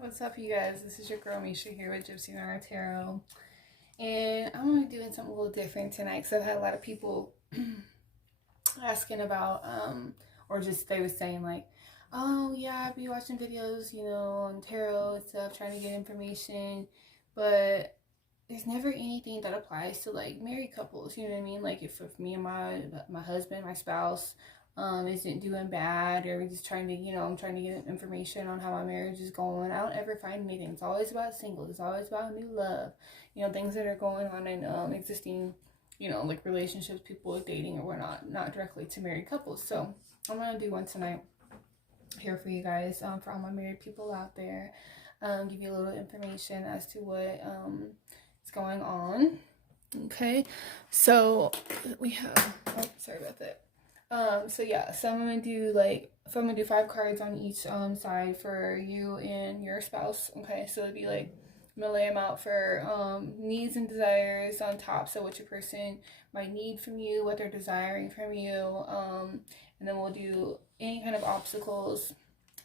What's up, you guys? This is your girl Misha here with Gypsy Nara Tarot, and I'm gonna be doing something a little different tonight because I've had a lot of people asking about, or just they were saying like, oh yeah, I be watching videos, on tarot and stuff, trying to get information, but there's never anything that applies to like married couples. You know what I mean? Like if me and my husband, my spouse, isn't doing bad, or we're just trying to, I'm trying to get information on how my marriage is going. I don't ever find anything. It's always about singles. It's always about new love. Things that are going on in existing, like relationships people are dating or whatnot, not directly to married couples. So I'm gonna do one tonight here for you guys, for all my married people out there. Give you a little information as to what is going on. Okay, so we have. Oh, sorry about that. So yeah, so I'm gonna do I'm gonna do 5 cards on each side for you and your spouse. Okay, so it'd be like I'm gonna lay them out for needs and desires on top. So what your person might need from you, what they're desiring from you, and then we'll do any kind of obstacles,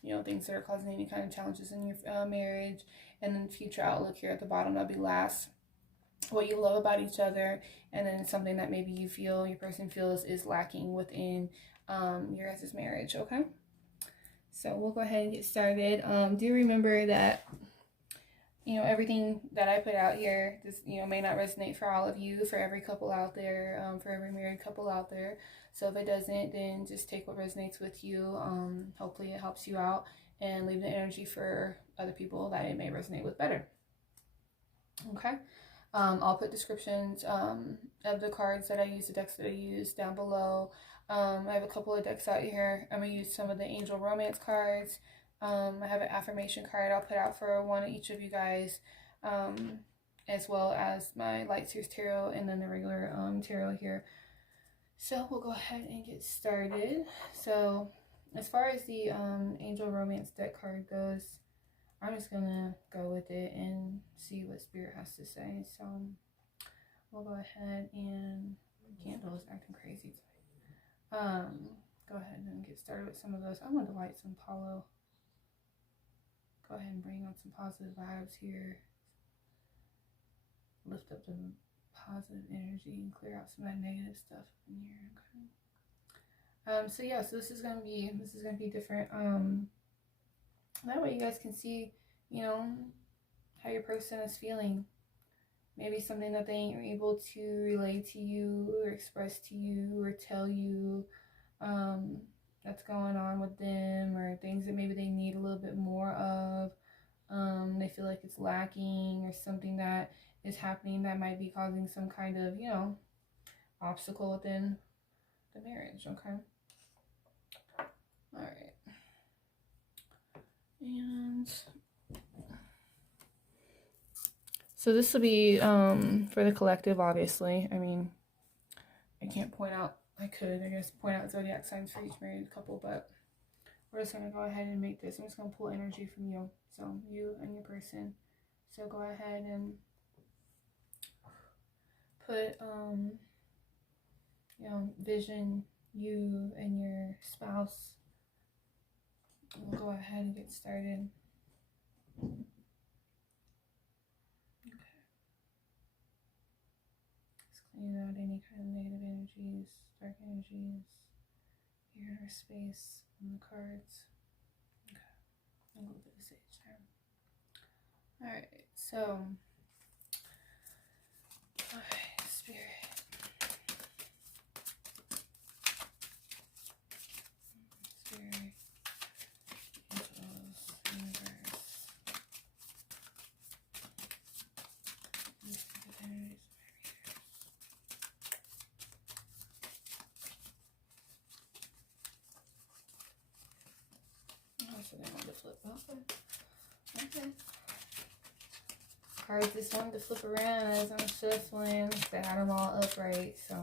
things that are causing any kind of challenges in your marriage, and then future outlook here at the bottom. That'll be last. What you love about each other, and then something that maybe you feel your person feels is lacking within your guys' marriage. Okay, so we'll go ahead and get started. Do remember that everything that I put out here just may not resonate for all of you, for every couple out there, for every married couple out there. So if it doesn't, then just take what resonates with you. Hopefully it helps you out, and leave the energy for other people that it may resonate with better. Okay. I'll put descriptions of the cards that I use, the decks that I use, down below. I have a couple of decks out here. I'm going to use some of the Angel Romance cards. I have an Affirmation card I'll put out for one of each of you guys, as well as my Light Seers Tarot, and then the regular tarot here. So we'll go ahead and get started. So as far as the Angel Romance deck card goes, I'm just gonna go with it and see what Spirit has to say. So we'll go ahead, and the candle is acting crazy today. Go ahead and get started with some of those. I want to light some Paulo. Go ahead and bring on some positive vibes here. Lift up the positive energy and clear out some of that negative stuff in here. Okay. So yeah, so this is gonna be different. That way you guys can see, how your person is feeling. Maybe something that they ain't able to relate to you or express to you or tell you that's going on with them, or things that maybe they need a little bit more of. They feel like it's lacking, or something that is happening that might be causing some kind of, obstacle within the marriage. Okay. All right. And so this will be for the collective, obviously. I mean, I can't point out, I guess point out zodiac signs for each married couple, but we're just going to go ahead and make this. I'm just going to pull energy from you, so you and your person. So go ahead and put, vision you and your spouse. We'll go ahead and get started. Okay. Just clean out any kind of negative energies, dark energies here in our space on the cards. Okay. I'll go to the sage there. Alright, so alright, Spirit. Spirit. So they wanted to flip. Okay. Cards just wanted to flip around as I'm shuffling. They had them all upright, so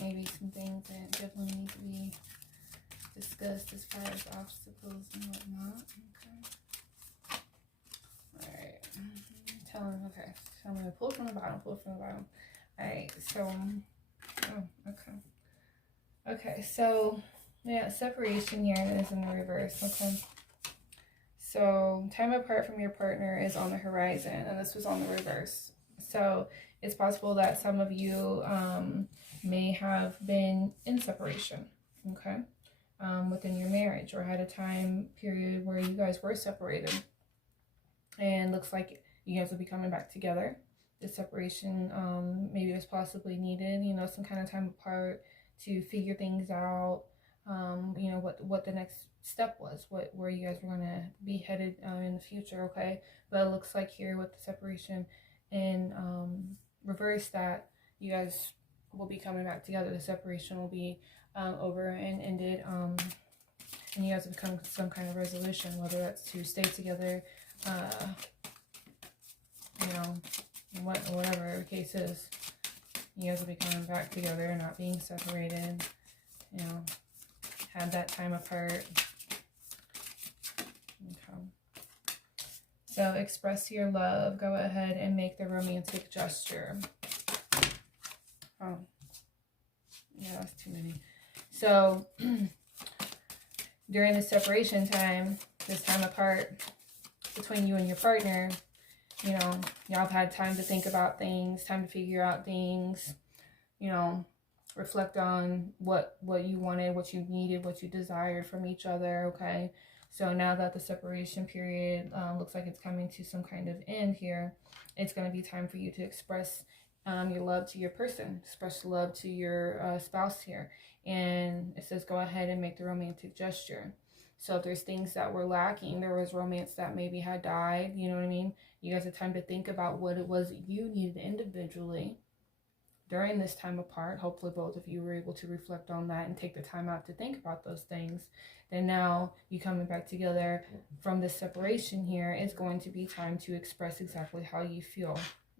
maybe some things that definitely need to be discussed as far as obstacles and whatnot. Okay. Alright. Okay. So I'm going to pull from the bottom, Alright, so, okay. Okay, so, yeah, separation here is in the reverse, okay? So time apart from your partner is on the horizon, and this was on the reverse. So it's possible that some of you may have been in separation, okay, within your marriage, or had a time period where you guys were separated, and looks like you guys will be coming back together. This separation maybe was possibly needed, you know, some kind of time apart to figure things out, you know, what the next step was, where you guys were going to be headed in the future, okay? But it looks like here with the separation in reverse, that you guys will be coming back together. The separation will be over and ended, and you guys will come to some kind of resolution, whether that's to stay together, you know, whatever the case is. You guys will be coming back together, not being separated, you know, had that time apart. Okay. So express your love. Go ahead and make the romantic gesture. Oh, yeah, that's too many. So during the separation time, this time apart between you and your partner, you know, y'all have had time to think about things, time to figure out things, you know, reflect on what you wanted, what you needed, what you desired from each other, okay? So now that the separation period looks like it's coming to some kind of end here, it's going to be time for you to express your love to your person, express love to your spouse here. And it says go ahead and make the romantic gesture. So if there's things that were lacking, there was romance that maybe had died, you know what I mean? You guys have time to think about what it was you needed individually during this time apart. Hopefully both of you were able to reflect on that and take the time out to think about those things. Then now you coming back together from this separation here, it's going to be time to express exactly how you feel,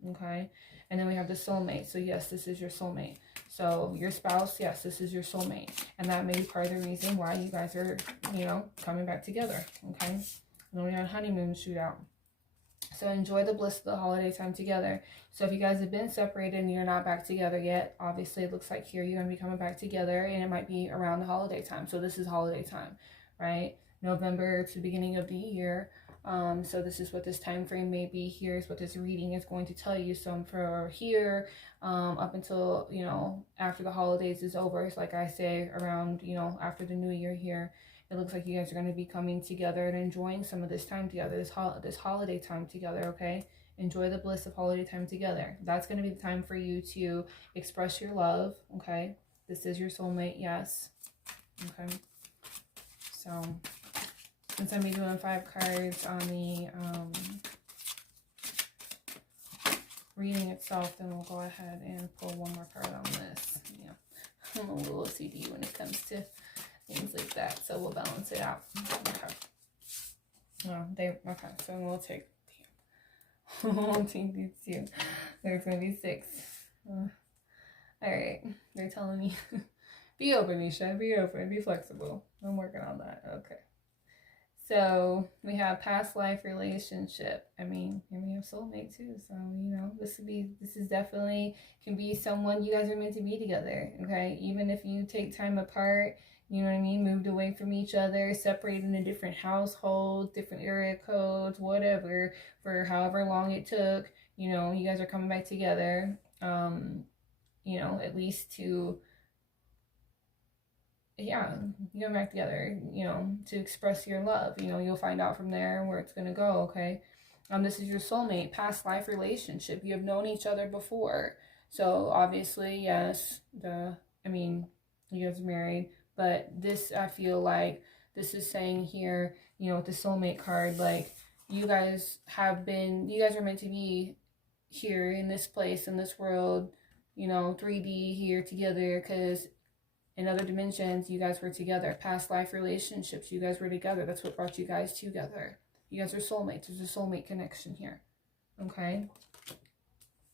okay? And then we have the soulmate. So yes, this is your soulmate. So your spouse, yes, this is your soulmate. And that may be part of the reason why you guys are, you know, coming back together, okay? And then we have honeymoon shootout. So enjoy the bliss of the holiday time together. So if you guys have been separated and you're not back together yet, obviously it looks like here you're going to be coming back together, and it might be around the holiday time. So this is holiday time, right? November to the beginning of the year. So this is what this time frame may be. Here's what this reading is going to tell you. So for here, up until, you know, after the holidays is over, it's like I say, around, you know, after the new year here, it looks like you guys are going to be coming together and enjoying some of this time together, this holiday time together, okay? Enjoy the bliss of holiday time together. That's going to be the time for you to express your love, okay? This is your soulmate, yes. Okay. So, since I'm doing 5 cards on the reading itself, then we'll go ahead and pull one more card on this. Yeah, I'm a little OCD when it comes to things like that, so we'll balance it out. Okay. Okay, so we'll take, we'll take these 2. There's gonna be 6. All right, they're telling me be open, Nisha, be open, be flexible. I'm working on that. Okay. So we have past life relationship. I mean, and we have soulmate too. So, you know, this is definitely can be someone you guys are meant to be together. Okay. Even if you take time apart, you know what I mean? Moved away from each other, separated in a different household, different area codes, whatever, for however long it took, you know, you guys are coming back together. You know, at least to, yeah, you go back together, you know, to express your love. You know, you'll find out from there where it's going to go, okay? This is your soulmate, past life relationship. You have known each other before. So, obviously, yes, you guys are married. But this, I feel like, this is saying here, you know, with the soulmate card, like, you guys are meant to be here in this place, in this world, you know, 3D here together, because in other dimensions, you guys were together. Past life relationships, you guys were together. That's what brought you guys together. You guys are soulmates. There's a soulmate connection here. Okay?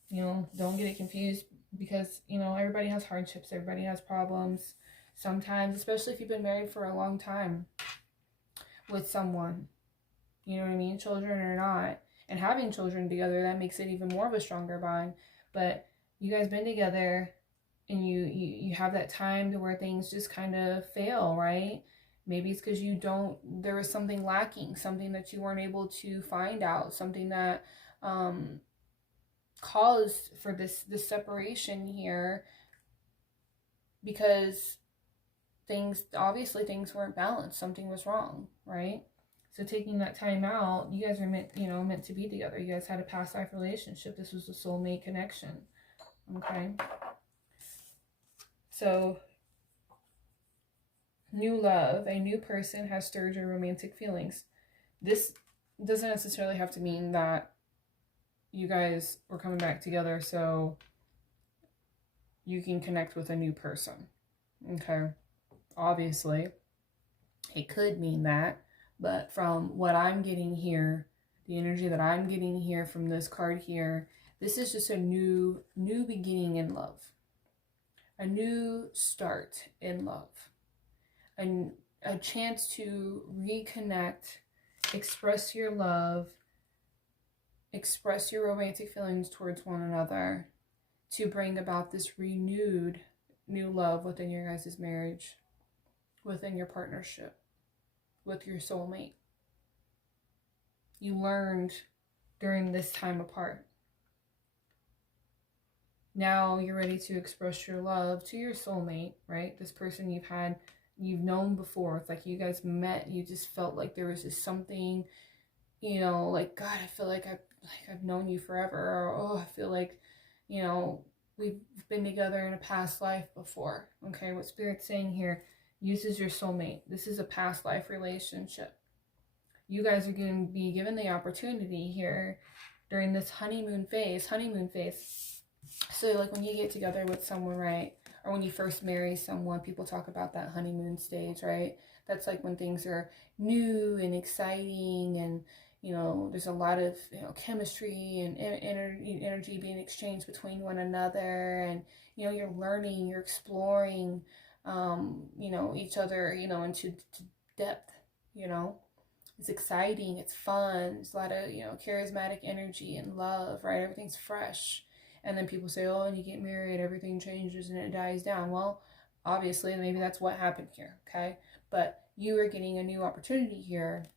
You know, don't get it confused, because, you know, everybody has hardships. Everybody has problems. Sometimes, especially if you've been married for a long time with someone. You know what I mean? Children or not. And having children together, that makes it even more of a stronger bond. But you guys been together, and you have that time to where things just kind of fail, right? Maybe it's because there was something lacking, something that you weren't able to find out, something that caused for this separation here, because obviously things weren't balanced, something was wrong, right? So taking that time out, you guys are meant to be together. You guys had a past life relationship. This was a soulmate connection. Okay. So new love, a new person has stirred your romantic feelings. This doesn't necessarily have to mean that you guys were coming back together so you can connect with a new person. Okay. Obviously, it could mean that, but from what I'm getting here, the energy that I'm getting here from this card here, this is just a new beginning in love. A new start in love. A chance to reconnect, express your love, express your romantic feelings towards one another, to bring about this renewed new love within your guys' marriage, within your partnership, with your soulmate. You learned during this time apart. Now you're ready to express your love to your soulmate, right? This person you've known before. It's like you guys met, you just felt like there was just something, like, God, I feel like I've known you forever. Or, oh, I feel like, we've been together in a past life before. Okay, what Spirit's saying here, uses your soulmate. This is a past life relationship. You guys are going to be given the opportunity here during this honeymoon phase. So like when you get together with someone, right? Or when you first marry someone, people talk about that honeymoon stage, right? That's like when things are new and exciting, and there's a lot of chemistry and energy being exchanged between one another, and you're learning, you're exploring each other into depth. It's exciting, it's fun, it's a lot of charismatic energy and love, right? Everything's fresh. And then people say, oh, and you get married, everything changes and it dies down. Well, obviously, maybe that's what happened here, okay? But you are getting a new opportunity here,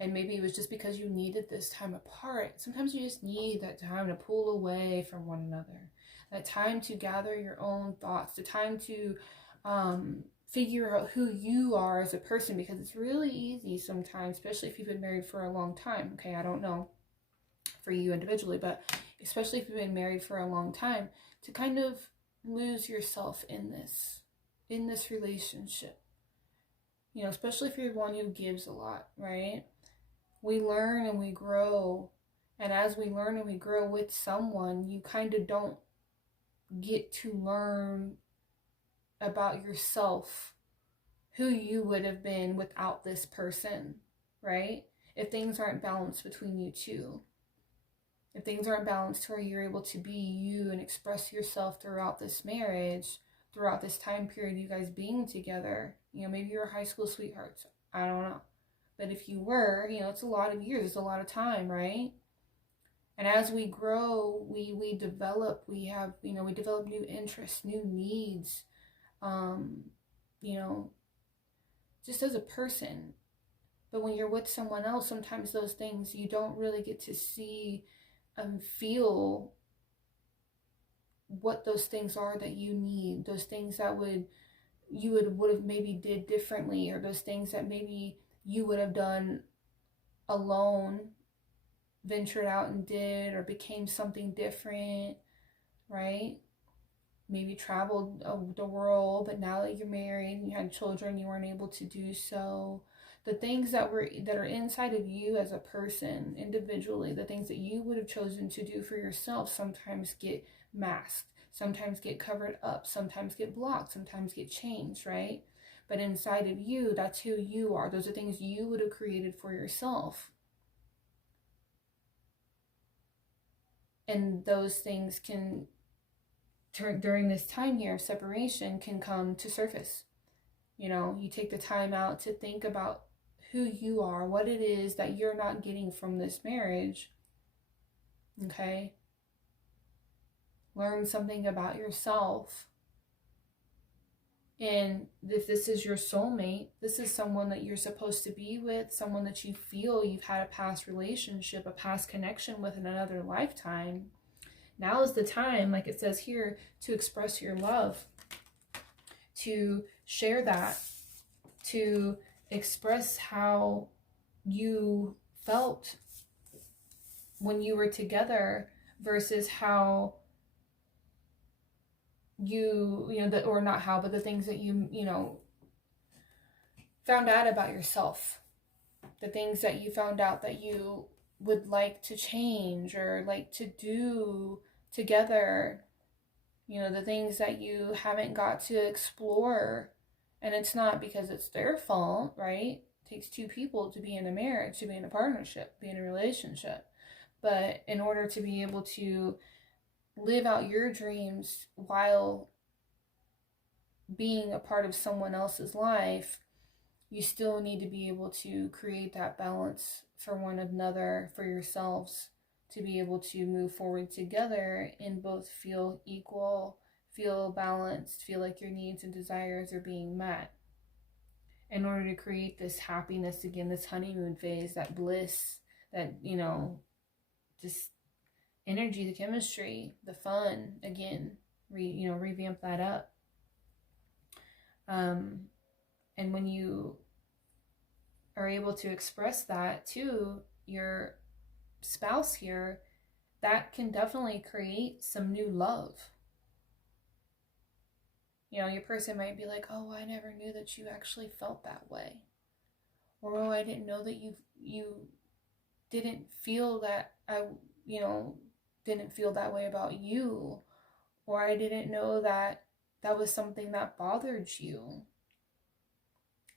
and maybe it was just because you needed this time apart. Sometimes you just need that time to pull away from one another, that time to gather your own thoughts, the time to figure out who you are as a person, because it's really easy sometimes, especially if you've been married for a long time, okay? I don't know for you individually, but especially if you've been married for a long time, to kind of lose yourself in this relationship. Especially if you're one who gives a lot, right? We learn and we grow, and as we learn and we grow with someone, you kind of don't get to learn about yourself, who you would have been without this person, right? If things aren't balanced between you two. If things aren't balanced where you're able to be you and express yourself throughout this marriage, throughout this time period, you guys being together, maybe you're high school sweethearts. I don't know. But if you were, it's a lot of years, it's a lot of time, right? And as we grow, we develop, we develop new interests, new needs, just as a person. But when you're with someone else, sometimes those things you don't really get to see and feel what those things are that you need, those things that you would have maybe did differently, or those things that maybe you would have done alone, ventured out and did, or became something different, right? Maybe traveled the world, but now that you're married and you had children, you weren't able to do so. The things that are inside of you as a person, individually, the things that you would have chosen to do for yourself, sometimes get masked, sometimes get covered up, sometimes get blocked, sometimes get changed, right? But inside of you, that's who you are. Those are things you would have created for yourself. And those things can, during this time here of separation, can come to surface. You take the time out to think about who you are, what it is that you're not getting from this marriage, okay? Learn something about yourself And if this is your soulmate, this is someone that you're supposed to be with, someone that you feel you've had a past relationship, a past connection with in another lifetime. Now is the time, like it says here, to express your love, to share that, to express how you felt when you were together versus how or not how, but the things that you found out about yourself, the things that you found out that you would like to change or like to do together, the things that you haven't got to explore. And it's not because it's their fault, right? It takes two people to be in a marriage, to be in a partnership, be in a relationship. But in order to be able to live out your dreams while being a part of someone else's life, you still need to be able to create that balance for one another, for yourselves, to be able to move forward together and both feel equal, feel balanced, feel like your needs and desires are being met. In order to create this happiness again, this honeymoon phase, that bliss, that, just energy, the chemistry, the fun, again, revamp that up. And when you are able to express that to your spouse here, that can definitely create some new love. Your person might be like, oh, I never knew that you actually felt that way. Or, oh, I didn't know that you didn't feel that didn't feel that way about you. Or I didn't know that was something that bothered you.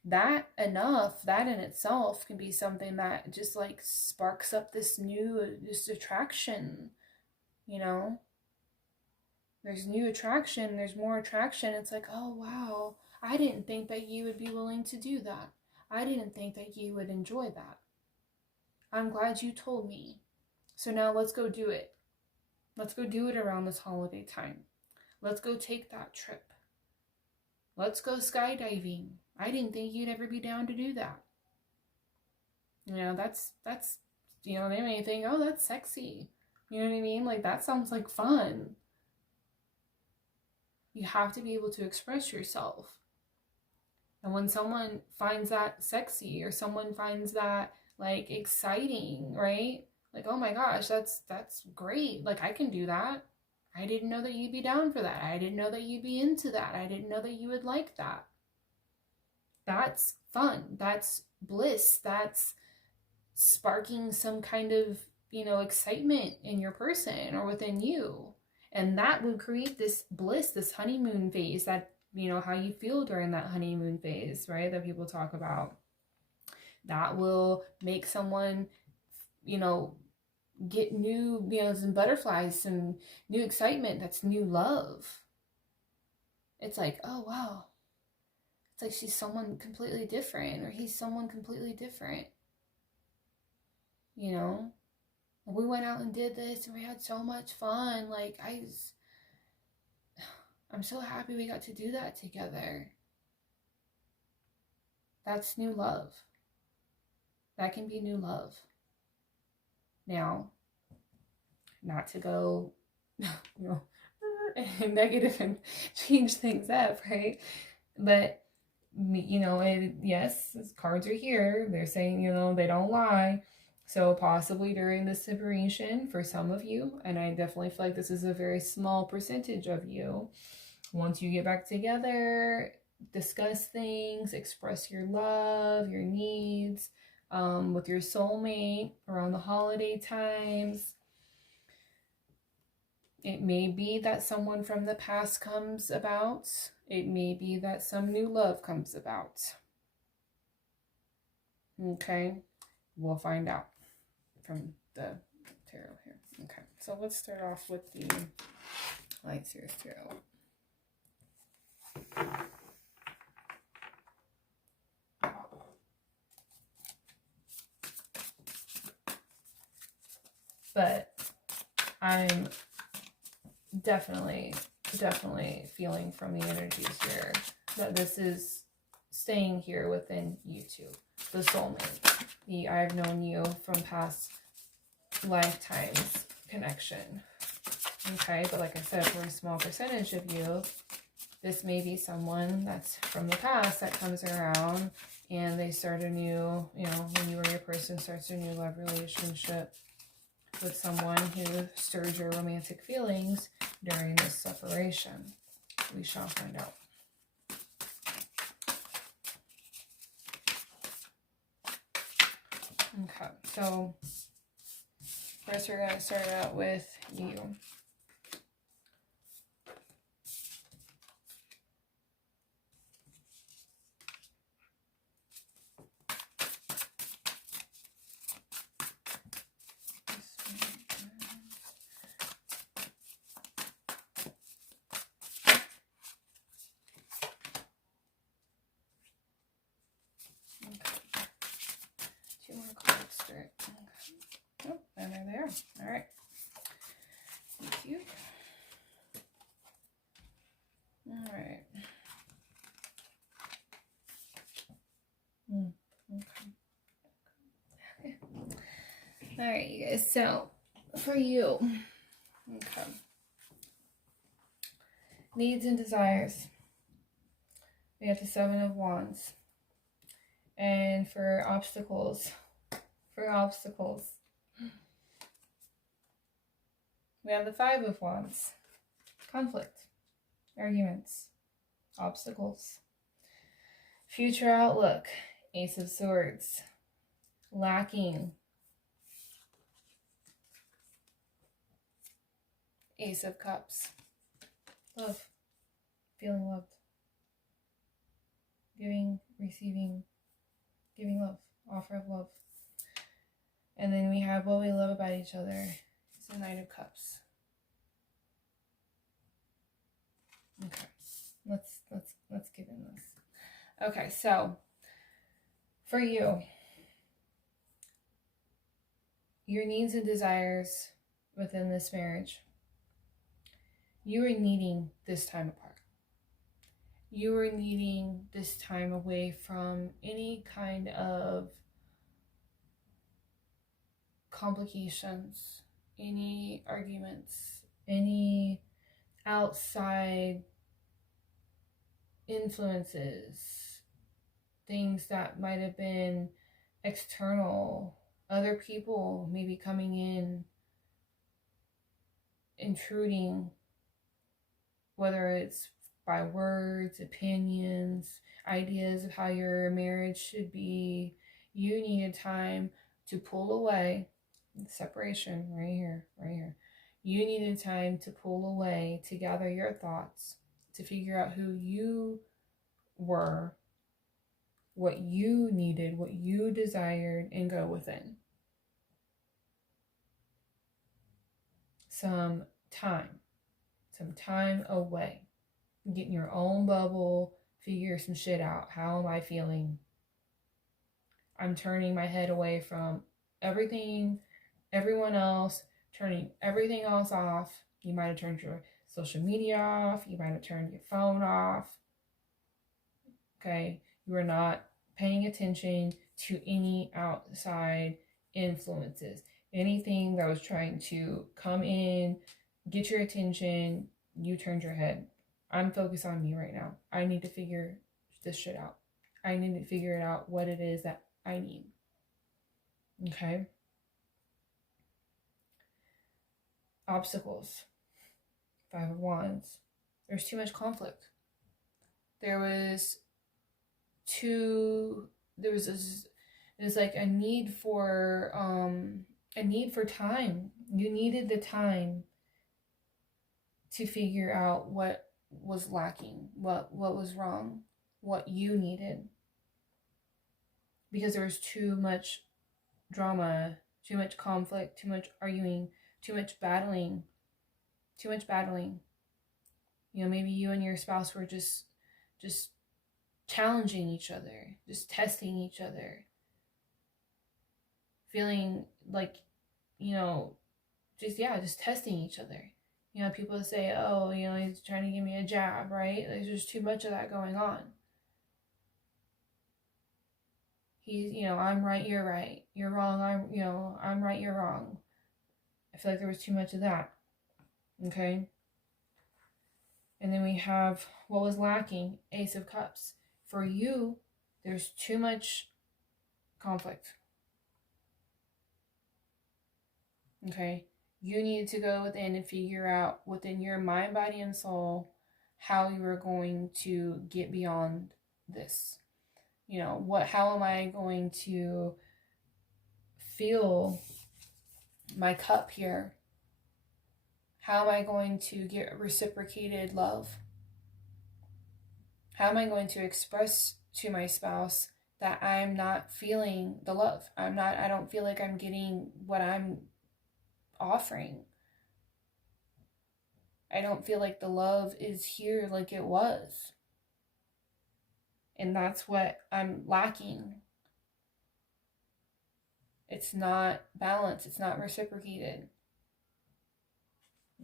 That in itself can be something that just like sparks up this new attraction. There's new attraction, there's more attraction. It's like, oh wow, I didn't think that you would be willing to do that. I didn't think that you would enjoy that. I'm glad you told me. So now let's go do it. Let's go do it around this holiday time. Let's go take that trip. Let's go skydiving. I didn't think you'd ever be down to do that. That's they may think, oh, that's sexy. You know what I mean? Like, that sounds like fun. You have to be able to express yourself. And when someone finds that sexy, or someone finds that like exciting, right? Like, oh my gosh, that's great. Like, I can do that. I didn't know that you'd be down for that. I didn't know that you'd be into that. I didn't know that you would like that. That's fun. That's bliss. That's sparking some kind of, excitement in your person or within you. And that would create this bliss, this honeymoon phase, that, how you feel during that honeymoon phase, right? That people talk about. That will make someone, get new, some butterflies, some new excitement. That's new love. It's like, oh wow, it's like she's someone completely different, or he's someone completely different. We went out and did this and we had so much fun. Like, I'm so happy we got to do that together. That's new love. That can be new love. Now, not to go, negative and change things up, right? But, yes, cards are here. They're saying, they don't lie. So possibly during this separation, for some of you, and I definitely feel like this is a very small percentage of you, once you get back together, discuss things, express your love, your needs, with your soulmate around the holiday times. It may be that someone from the past comes about. It may be that some new love comes about. Okay, we'll find out from the tarot here. Okay, so let's start off with the Light Seers Tarot. But I'm definitely feeling from the energies here that this is staying here within you two, the soulmate, the I've known you from past lifetimes connection. Okay, but like I said, for a small percentage of you, this may be someone that's from the past that comes around and they start a new, when you or your person starts a new love relationship with someone who stirs your romantic feelings during this separation. We shall find out. Okay, so first we're going to start out with you. Oh, and they're there. All right. Thank you. All right. Okay. All right, you guys. So, for you, okay. Needs and desires. We have the 7 of Wands. And for obstacles, we have the 5 of Wands. Conflict, arguments, obstacles. Future outlook, Ace of Swords. Lacking, Ace of Cups. Love, feeling loved. Giving, receiving, giving love, offer of love. And then we have what we love about each other. It's the Knight of Cups. Okay, let's get in this. Okay, so for you, your needs and desires within this marriage, you are needing this time apart. You are needing this time away from any kind of complications, any arguments, any outside influences, things that might have been external, other people maybe coming in, intruding, whether it's by words, opinions, ideas of how your marriage should be. You needed time to pull away. Separation, right here. You needed time to pull away, to gather your thoughts, to figure out who you were, what you needed, what you desired, and go within. Some time away. Get in your own bubble, figure some shit out. How am I feeling? I'm turning my head away from everything, everyone else, turning everything else off. You might have turned your social media off. You might have turned your phone off. Okay? You are not paying attention to any outside influences. Anything that was trying to come in, get your attention, you turned your head. I'm focused on me right now. I need to figure this shit out. I need to figure it out what it is that I need. Okay? Obstacles. 5 of Wands. There's too much conflict. There's like a need for time. You needed the time to figure out what was lacking, what was wrong, what you needed. Because there was too much drama, too much conflict, too much arguing, too much battling. Maybe you and your spouse were just challenging each other, just testing each other. Feeling like, just testing each other. You know, people say, oh, you know, he's trying to give me a jab, right? There's just too much of that going on. He's, you know, I'm right, you're right. You're wrong, I'm right, you're wrong. I feel like there was too much of that. Okay? And then we have what was lacking, Ace of Cups. For you, there's too much conflict. Okay? You need to go within and figure out within your mind, body, and soul how you are going to get beyond this. You know, how am I going to fill my cup here? How am I going to get reciprocated love? How am I going to express to my spouse that I'm not feeling the love? I don't feel like I'm getting what I'm offering. I don't feel like the love is here like it was. And that's what I'm lacking. It's not balanced. It's not reciprocated.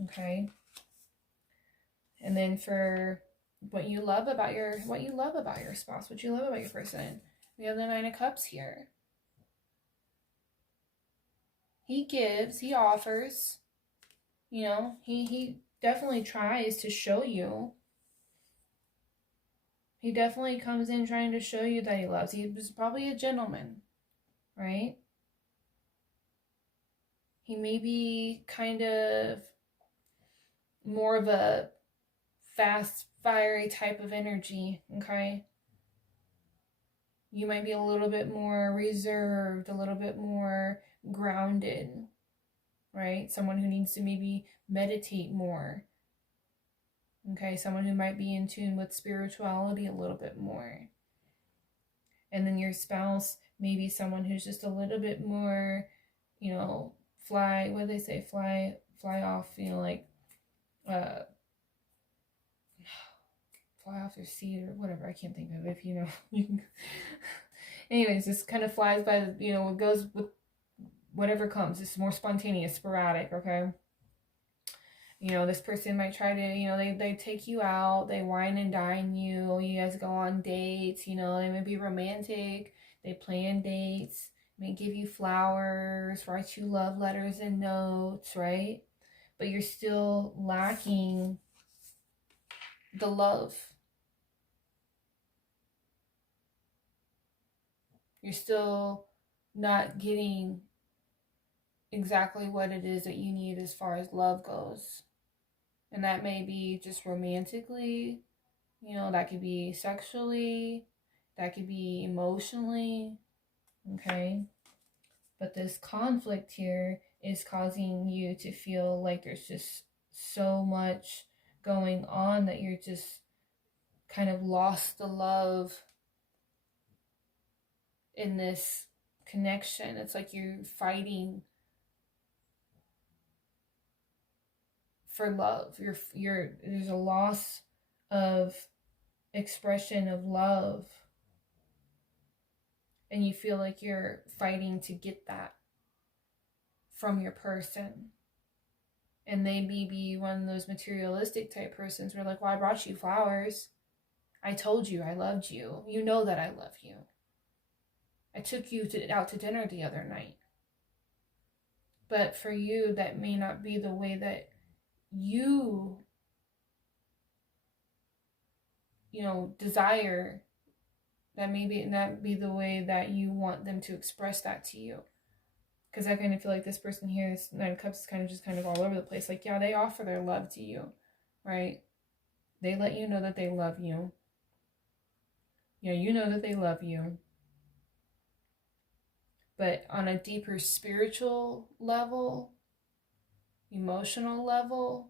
Okay. And then for what you love about your spouse, what you love about your person. We have the Nine of Cups here. He gives, he offers. You know, he definitely tries to show you. He definitely comes in trying to show you that he loves. He was probably a gentleman, right? He may be kind of more of a fast, fiery type of energy, okay? You might be a little bit more reserved, a little bit more grounded, right? Someone who needs to maybe meditate more, okay? Someone who might be in tune with spirituality a little bit more. And then your spouse may be someone who's just a little bit more, you know, fly off, you know, like, fly off your seat or whatever. I can't think of it, if you know. You can... Anyways, this kind of flies by, you know, it goes with whatever comes. It's more spontaneous, sporadic, okay? You know, this person might try to, you know, they take you out, they wine and dine you, you guys go on dates, you know, they may be romantic, they plan dates, may give you flowers, write you love letters and notes, right? But you're still lacking the love. You're still not getting exactly what it is that you need as far as love goes. And that may be just romantically, you know, that could be sexually, that could be emotionally, okay? But this conflict here is causing you to feel like there's just so much going on that you're just kind of lost the love in this connection. It's like you're fighting for love. There's a loss of expression of love, and you feel like you're fighting to get that from your person. And they may be one of those materialistic type persons where like, well, I brought you flowers, I told you I loved you, you know that I love you, I took you out to dinner the other night. But for you, that may not be the way that you know, desire. That may not be the way that you want them to express that to you. Because I kind of feel like this person here, this Nine of Cups, is kind of all over the place. Like, yeah, they offer their love to you, right? They let you know that they love you. Yeah, you know that they love you. But on a deeper spiritual level, emotional level,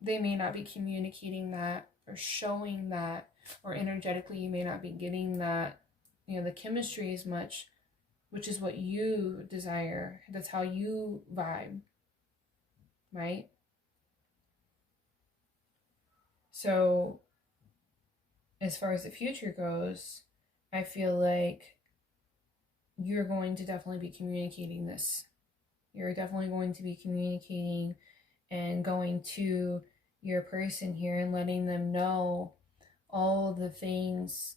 they may not be communicating that or showing that, or energetically you may not be getting that, you know, the chemistry as much, which is what you desire. That's how you vibe, right? So as far as the future goes, I feel like you're going to definitely be communicating this. You're definitely going to be communicating and going to your person here and letting them know all the things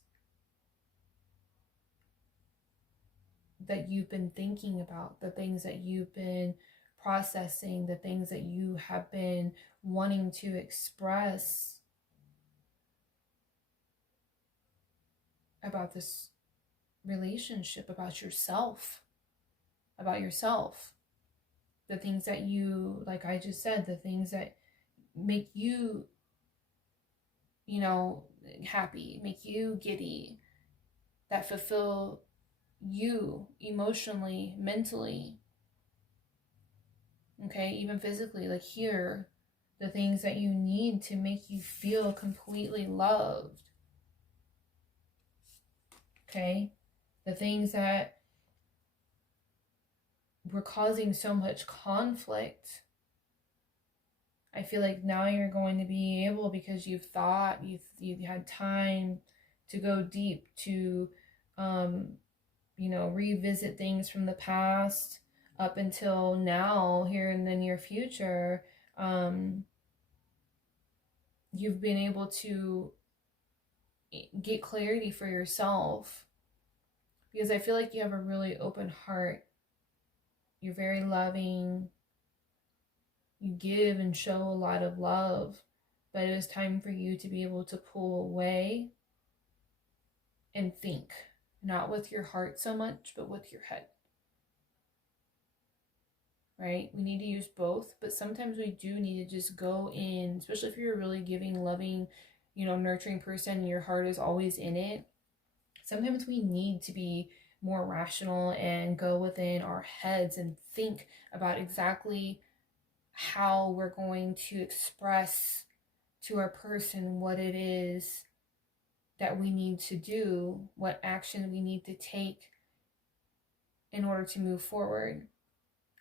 that you've been thinking about, the things that you've been processing, the things that you have been wanting to express about this relationship, about yourself, the things that you, like I just said, the things that make you, happy, make you giddy, that fulfill you emotionally, mentally, okay, even physically, like here, the things that you need to make you feel completely loved, okay, the things that were causing so much conflict. I feel like now you're going to be able, because you've thought, you've had time to go deep, to revisit things from the past up until now, here in the near future. You've been able to get clarity for yourself, because I feel like you have a really open heart. You're very loving. You give and show a lot of love, but it was time for you to be able to pull away and think, not with your heart so much, but with your head. Right? We need to use both, but sometimes we do need to just go in, especially if you're a really giving, loving, nurturing person, and your heart is always in it. Sometimes we need to be more rational and go within our heads and think about exactly how we're going to express to our person what it is that we need to do, what action we need to take in order to move forward,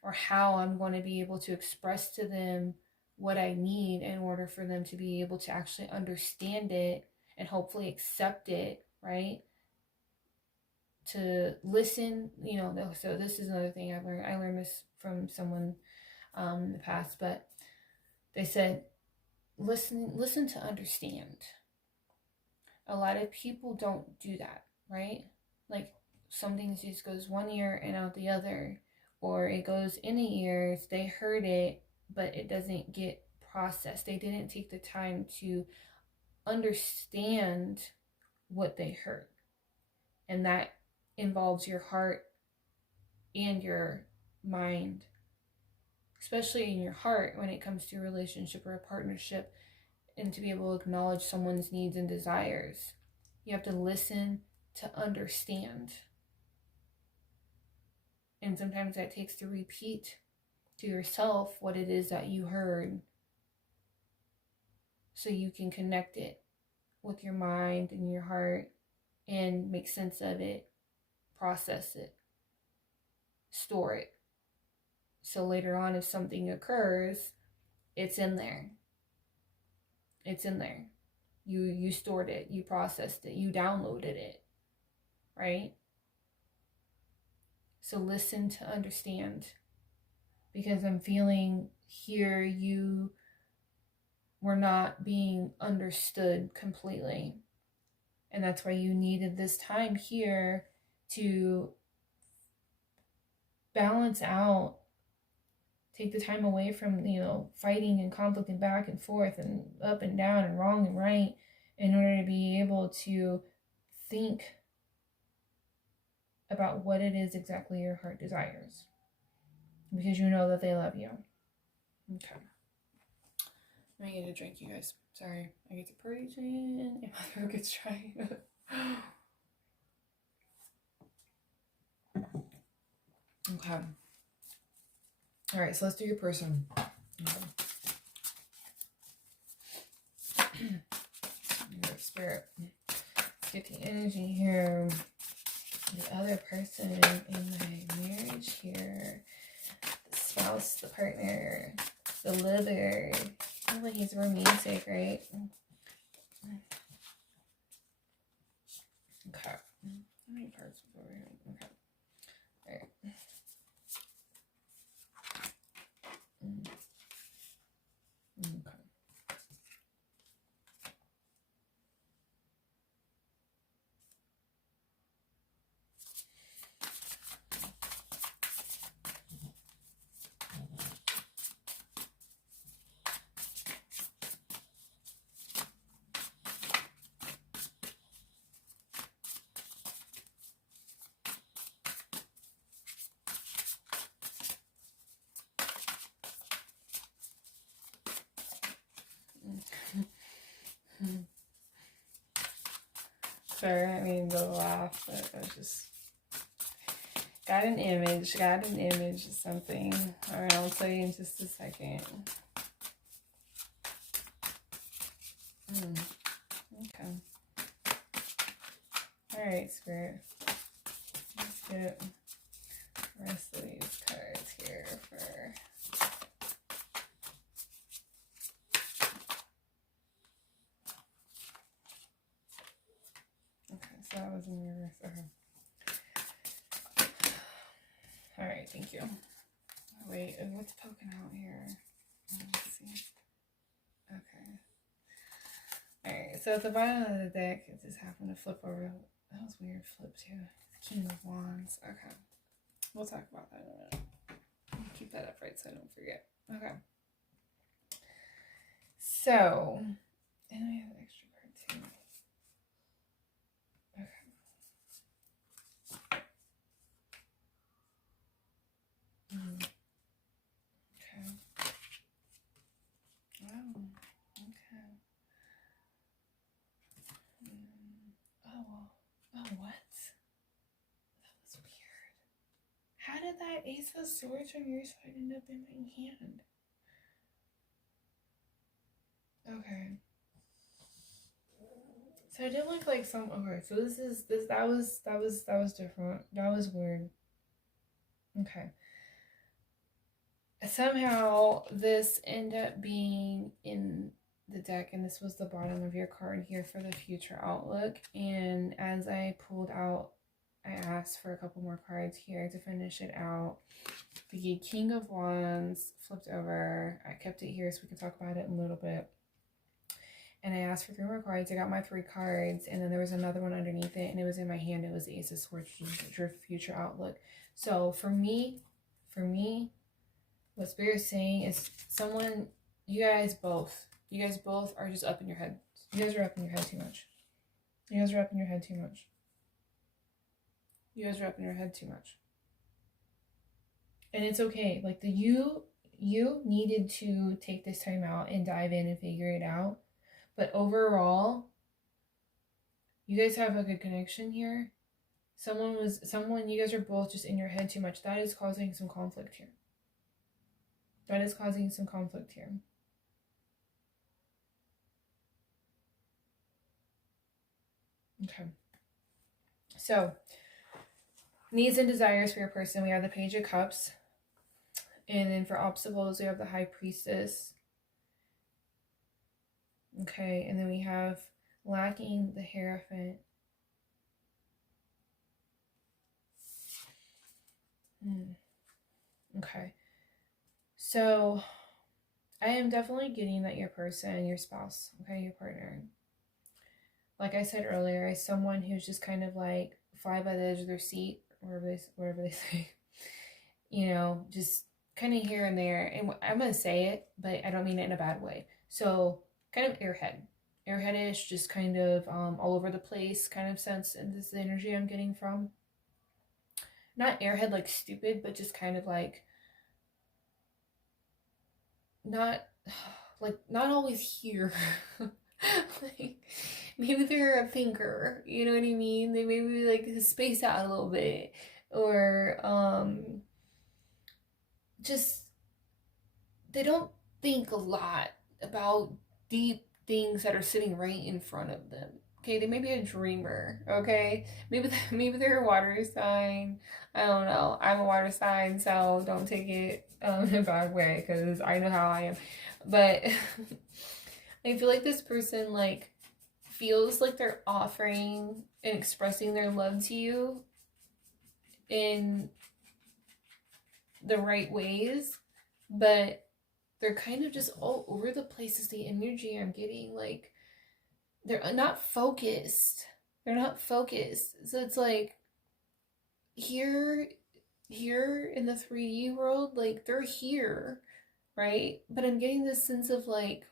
or how I'm going to be able to express to them what I need in order for them to be able to actually understand it and hopefully accept it, right? To listen, so this is another thing I've learned. I learned this from someone in the past, but they said, listen to understand. A lot of people don't do that, right? Like some things just goes one ear and out the other, or it goes in the ears, they heard it, but it doesn't get processed. They didn't take the time to understand what they heard. And that involves your heart and your mind, especially in your heart when it comes to a relationship or a partnership, and to be able to acknowledge someone's needs and desires. You have to listen to understand. And sometimes that takes to repeat to yourself what it is that you heard, so you can connect it with your mind and your heart and make sense of it, process it, store it. So later on, if something occurs, it's in there. It's in there. You stored it, you processed it, you downloaded it, right? So listen to understand, because I'm feeling here you were not being understood completely. And that's why you needed this time here to balance out, take the time away from, fighting and conflict and back and forth and up and down and wrong and right, in order to be able to think about what it is exactly your heart desires, because you know that they love you. Okay. I get a drink, you guys. Sorry, I get to preaching and my throat gets dry. Okay. All right, so let's do your person. Okay. Your spirit. Let's get the energy here. The other person in my marriage here. The spouse, the partner, the lover. I feel like he's romantic, right? Okay. How many cards over here? Okay. Alright. laughter. I mean, the laugh. It was just got an image. Got an image of something. All right, I'll tell you in just a second. Okay. All right, Spirit. Let's get the rest of these cards here for. Okay, so that was in reverse. Okay. All right, thank you. Oh, wait, what's poking out here? Let's see. Okay. All right, so at the bottom of the deck, it just happened to flip over. That was weird. Flip too. King of Wands. Okay, we'll talk about that in a minute. Keep that upright so I don't forget. Okay. So, and I have an extra card too. Okay. Okay. Wow. Okay. Oh, what? That was weird. How did that Ace of Swords from your side end up in my hand? Okay. So I did look like some. Okay, so that was different. That was weird. Okay. Somehow this ended up being in the deck, and this was the bottom of your card here for the future outlook. And as I pulled out, I asked for a couple more cards here to finish it out. The King of Wands flipped over. I kept it here so we can talk about it in a little bit. And I asked for 3 more cards. I got my 3 cards, and then there was another one underneath it, and it was in my hand. It was the Ace of Swords, your future outlook. So for me, what Spirit's saying is someone, you guys both are just up in your head. You guys are up in your head too much. You guys are up in your head too much. You guys are up in your head too much. And it's okay. Like you needed to take this time out and dive in and figure it out. But overall, you guys have a good connection here. You guys are both just in your head too much. That is causing some conflict here. That is causing some conflict here. Okay. So, needs and desires for your person. We have the Page of Cups. And then for obstacles, we have the High Priestess. Okay, and then we have lacking the Hierophant. Okay. So, I am definitely getting that your person, your spouse, okay, your partner, like I said earlier, is someone who's just kind of like fly by the edge of their seat, wherever they say, you know, just kind of here and there. And I'm going to say it, but I don't mean it in a bad way. So, kind of airheadish, just kind of all over the place kind of sense. And this is the energy I'm getting from. Not airhead like stupid, but just kind of like not always here. Like maybe they're a thinker, you know what I mean? They maybe like space out a little bit, or just they don't think a lot about deep things that are sitting right in front of them. Okay, they may be a dreamer. Okay, maybe they're a water sign. I don't know. I'm a water sign, so don't take it in a bad way because I know how I am. But I feel like this person like feels like they're offering and expressing their love to you in the right ways, but they're kind of just all over the place is the energy I'm getting. Like they're not focused. So it's like here in the 3D world, like they're here, right? But I'm getting this sense of like,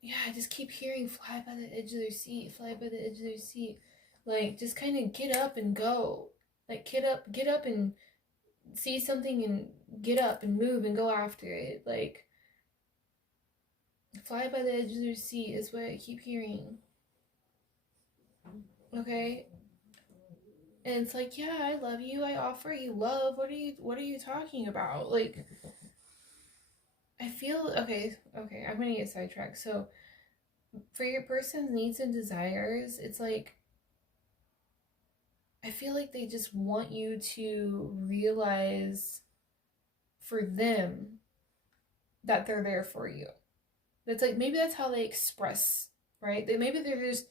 yeah, I just keep hearing fly by the edge of their seat, fly by the edge of their seat. Like just kind of get up and go. Like get up and see something and get up and move and go after it. Like fly by the edge of their seat is what I keep hearing. Okay? And it's like, yeah, I love you. I offer you love. What are you talking about? Like, I feel okay, I'm gonna get sidetracked. So for your person's needs and desires, it's like I feel like they just want you to realize for them that they're there for you. That's like maybe that's how they express, right? Maybe they're just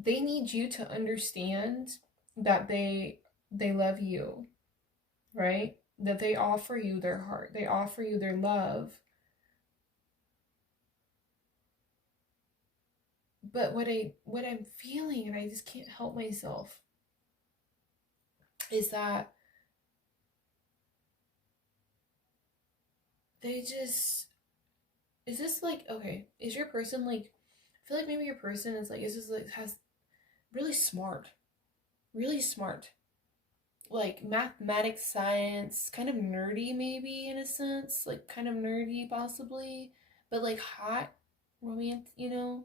they need you to understand that they love you, right? That they offer you their heart, they offer you their love. But what I'm feeling, and I just can't help myself, is that they just is this like okay, is your person like I feel like maybe your person is like has really smart, really smart, like mathematics, science, kind of nerdy maybe in a sense, like kind of nerdy possibly, but like hot, romantic,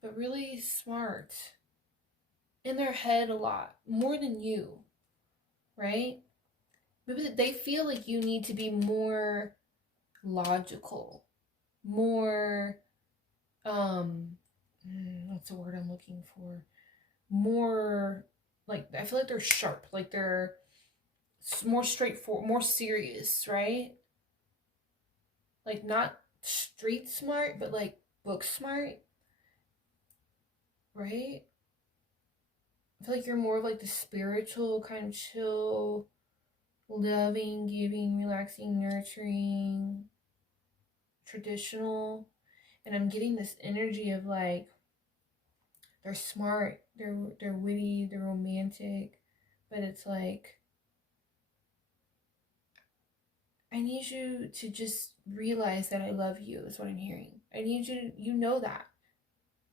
but really smart in their head a lot more than you, right? Maybe they feel like you need to be more logical, more what's the word I'm looking for? More like I feel like they're sharp, like they're more straightforward, more serious, right? Like not street smart, but like book smart, right? I feel like you're more of like the spiritual kind of chill, loving, giving, relaxing, nurturing, traditional. And I'm getting this energy of like they're smart, they're witty, they're romantic, but it's like I need you to just realize that I love you is what I'm hearing. I need you to you know that.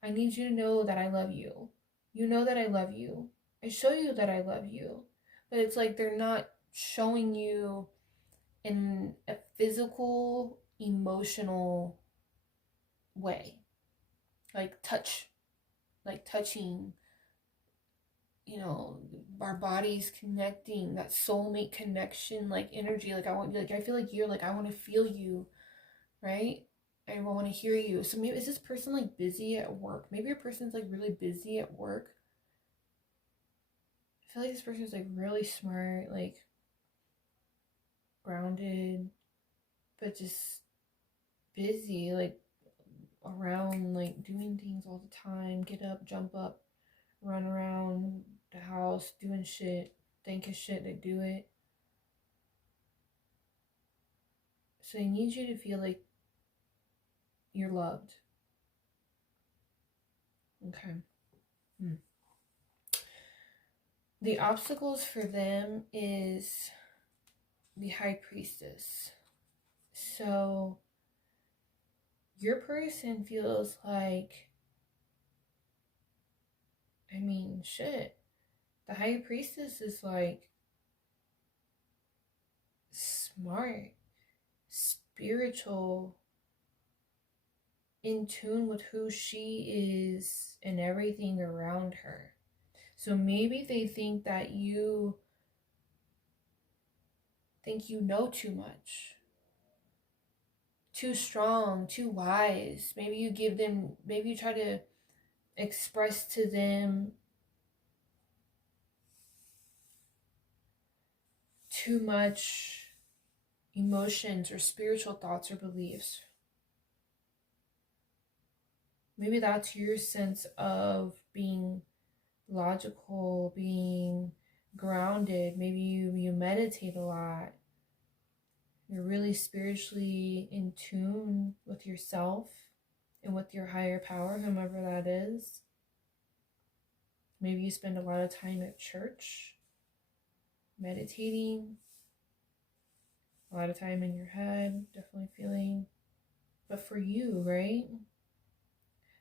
I need you to know that I love you. You know that I love you. I show you that I love you. But it's like they're not showing you in a physical, emotional way. Like touching, our bodies connecting, that soulmate connection, like energy. Like I feel like you're like, I want to feel you, right? I want to hear you. So maybe is this person like busy at work? Maybe your person's like really busy at work. I feel like this person's like really smart, like grounded, but just busy, like around, like doing things all the time. Get up, jump up, run around the house, doing shit, think of shit to do it. So I need you to feel like you're loved. Okay. The obstacles for them is the high priestess. So your person feels like, I mean, shit. The high priestess is like smart, spiritual, in tune with who she is and everything around her. So maybe they think that you know too much, too strong, too wise. Maybe you try to express to them too much emotions or spiritual thoughts or beliefs. Maybe that's your sense of being logical, being grounded. Maybe you meditate a lot. You're really spiritually in tune with yourself and with your higher power, whomever that is. Maybe you spend a lot of time at church, meditating, a lot of time in your head, definitely feeling. But for you, right?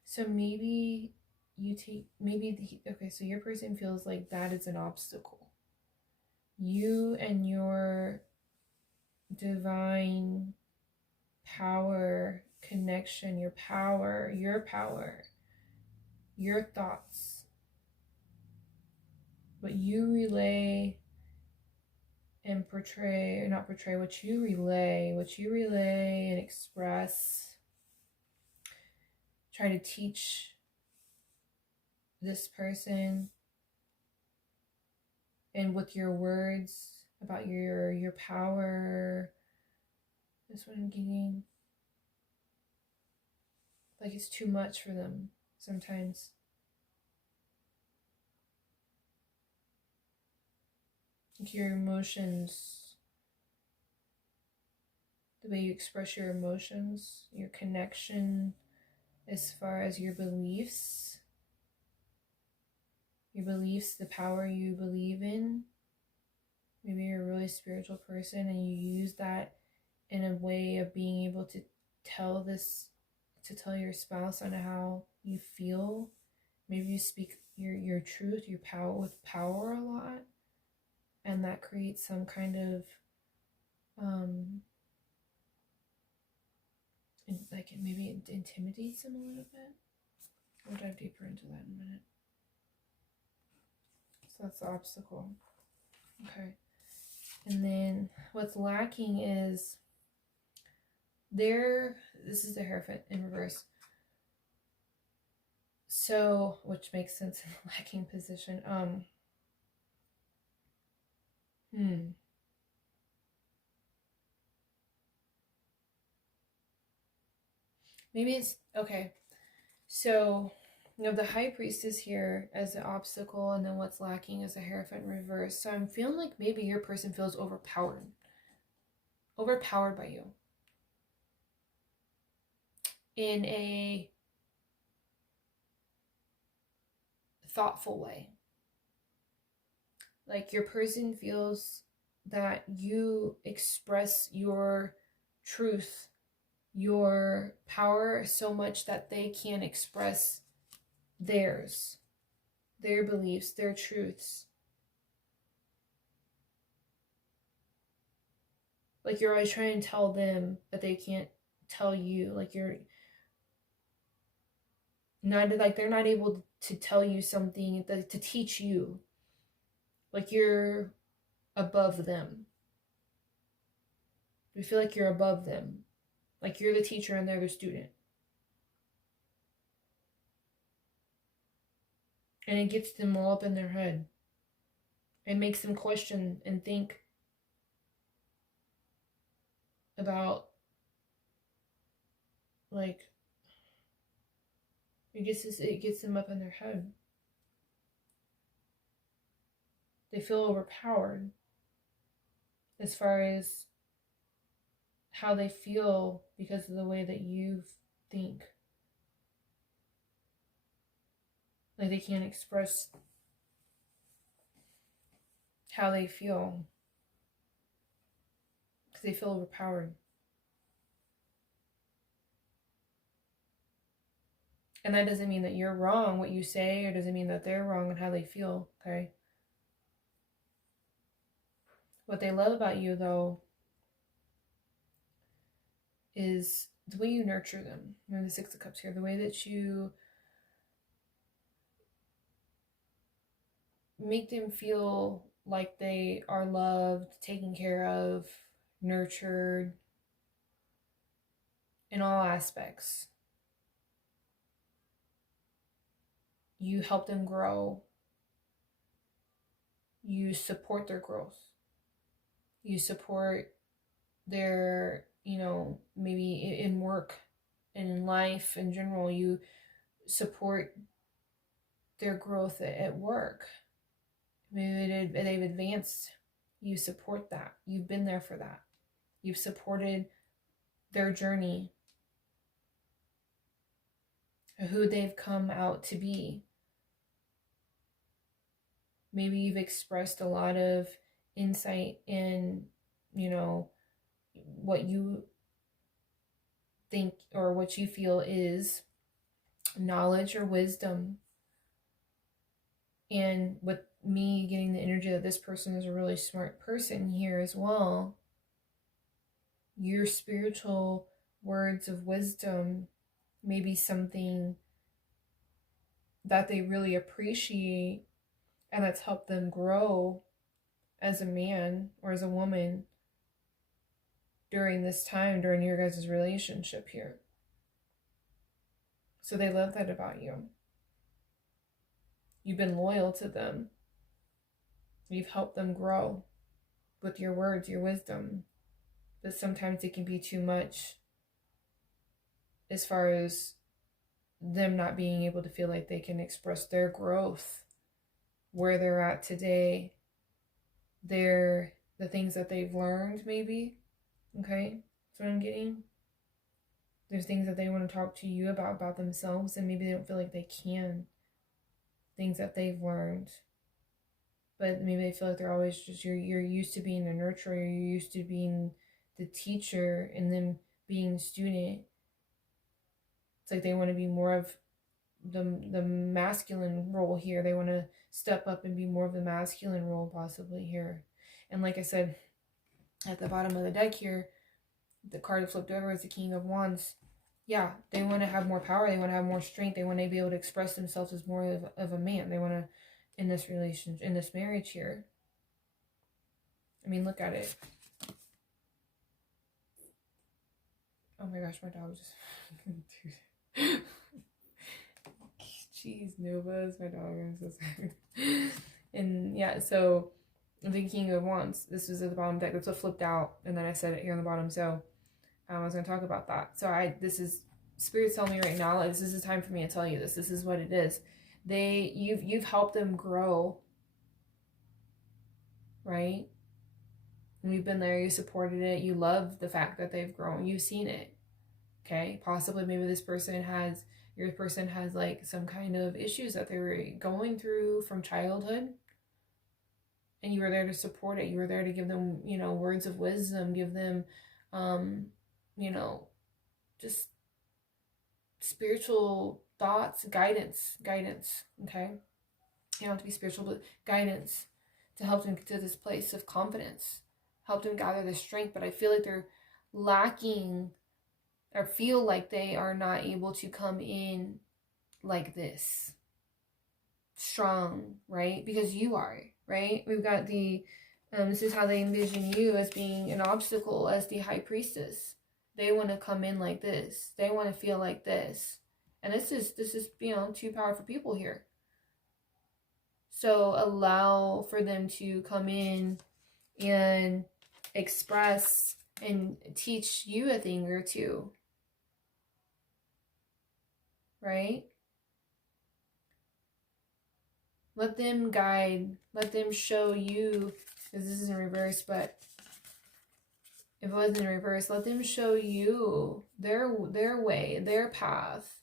So maybe so your person feels like that is an obstacle. You and your divine power connection, your power your thoughts, what you relay and portray, or not portray, what you relay and express, try to teach this person, and with your words about your power. That's what I'm getting. Like it's too much for them sometimes. Like your emotions, the way you express your emotions, your connection as far as your beliefs, the power you believe in. Maybe you're a really spiritual person and you use that in a way of being able to tell your spouse on how you feel. Maybe you speak your truth, your power with power a lot, and that creates some kind of like maybe it intimidates them a little bit. We'll dive deeper into that in a minute. So that's the obstacle. Okay. And then what's lacking is this is the Hierophant in reverse. So, which makes sense in the lacking position. Maybe it's okay. So, the High Priestess here as the obstacle, and then what's lacking is the Hierophant in reverse. So I'm feeling like maybe your person feels overpowered by you in a thoughtful way. Like your person feels that you express your truth, your power so much that they can't express theirs, their beliefs, their truths. Like you're always trying to tell them, but they can't tell you. Like you're not, like they're not able to tell you something, to teach you. Like you're above them. You feel like you're above them. Like you're the teacher and they're the student. And it gets them all up in their head. It makes them question and think about, like, it gets them up in their head. They feel overpowered as far as how they feel because of the way that you think. Like they can't express how they feel because they feel overpowered. And that doesn't mean that you're wrong what you say, or doesn't mean that they're wrong on how they feel, okay? What they love about you, though, is the way you nurture them. You know, the Six of Cups here, the way that you make them feel like they are loved, taken care of, nurtured in all aspects. You help them grow. You support their growth. You support their, maybe in work and in life in general. You support their growth at work. Maybe they've advanced. You support that. You've been there for that. You've supported their journey, who they've come out to be. Maybe you've expressed a lot of insight in, what you think or what you feel is knowledge or wisdom. And with me getting the energy that this person is a really smart person here as well, your spiritual words of wisdom may be something that they really appreciate and that's helped them grow as a man or as a woman during this time, during your guys' relationship here. So they love that about you. You've been loyal to them. You've helped them grow with your words, your wisdom. But sometimes it can be too much as far as them not being able to feel like they can express their growth, where they're at today, the things that they've learned, maybe. Okay, that's what I'm getting. There's things that they want to talk to you about themselves, and maybe they don't feel like they can. Things that they've learned, but maybe they feel like they're always just you're used to being a nurturer, you're used to being the teacher, and them being the student. It's like they want to be more of the masculine role here. They want to step up and be more of the masculine role possibly here. And like I said, at the bottom of the deck here, the card flipped over is the King of Wands. Yeah, they want to have more power. They want to have more strength. They want to be able to express themselves as more of a man. They want to, in this relationship, in this marriage here. I mean, look at it. Oh my gosh, my dog just... Jeez, Nova's my dog. I'm so sorry. And yeah, so the King of Wands. This was at the bottom deck. That's what flipped out, and then I said it here on the bottom. So I was going to talk about that. So this is Spirit's telling me right now. Like, this is the time for me to tell you this. This is what it is. You've helped them grow, right? And you've been there. You supported it. You love the fact that they've grown. You've seen it. Okay, possibly maybe your person has like some kind of issues that they were going through from childhood, and you were there to support it. You were there to give them, words of wisdom, give them, just spiritual thoughts, guidance, okay? You don't have to be spiritual, but guidance to help them get to this place of confidence, help them gather the strength. But I feel like they're lacking, or feel like they are not able to come in like this strong, right? Because you are, right? We've got this is how they envision you, as being an obstacle, as the High Priestess. They want to come in like this. They want to feel like this. And this is two powerful people here. So allow for them to come in and express and teach you a thing or two. Right? Let them guide, let them show you, because this is in reverse, but if it wasn't in reverse, let them show you their way, their path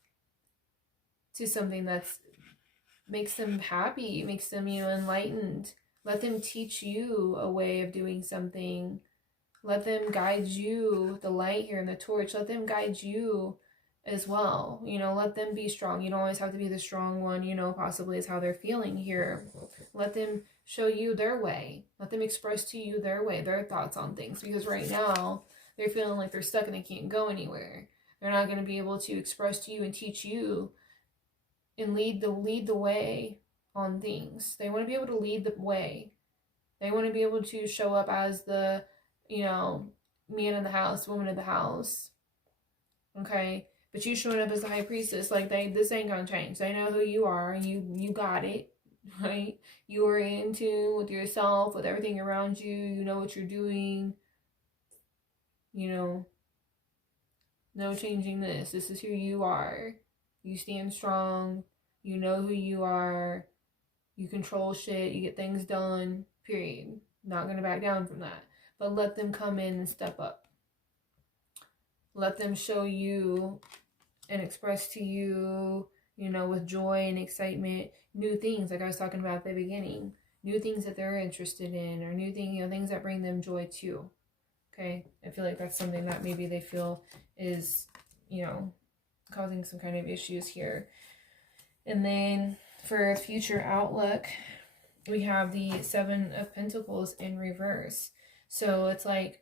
to something that makes them happy, makes them, enlightened. Let them teach you a way of doing something. Let them guide you, the light here and the torch, let them guide you as well. Let them be strong. You don't always have to be the strong one, possibly is how they're feeling here. Let them show you their way. Let them express to you their way, their thoughts on things. Because right now, they're feeling like they're stuck and they can't go anywhere. They're not going to be able to express to you and teach you and lead the way on things. They want to be able to lead the way. They want to be able to show up as the, man in the house, woman in the house. Okay? But you showing up as the High Priestess, like this ain't gonna change. They know who you are, and you got it, right? You are in tune with yourself, with everything around you. You know what you're doing. No changing this. This is who you are. You stand strong. You know who you are. You control shit. You get things done. Period. Not gonna back down from that. But let them come in and step up. Let them show you and express to you, with joy and excitement, new things, like I was talking about at the beginning, new things that they're interested in, or new things, things that bring them joy too. Okay, I feel like that's something that maybe they feel is, causing some kind of issues here. And then for future outlook, we have the Seven of Pentacles in reverse. So it's like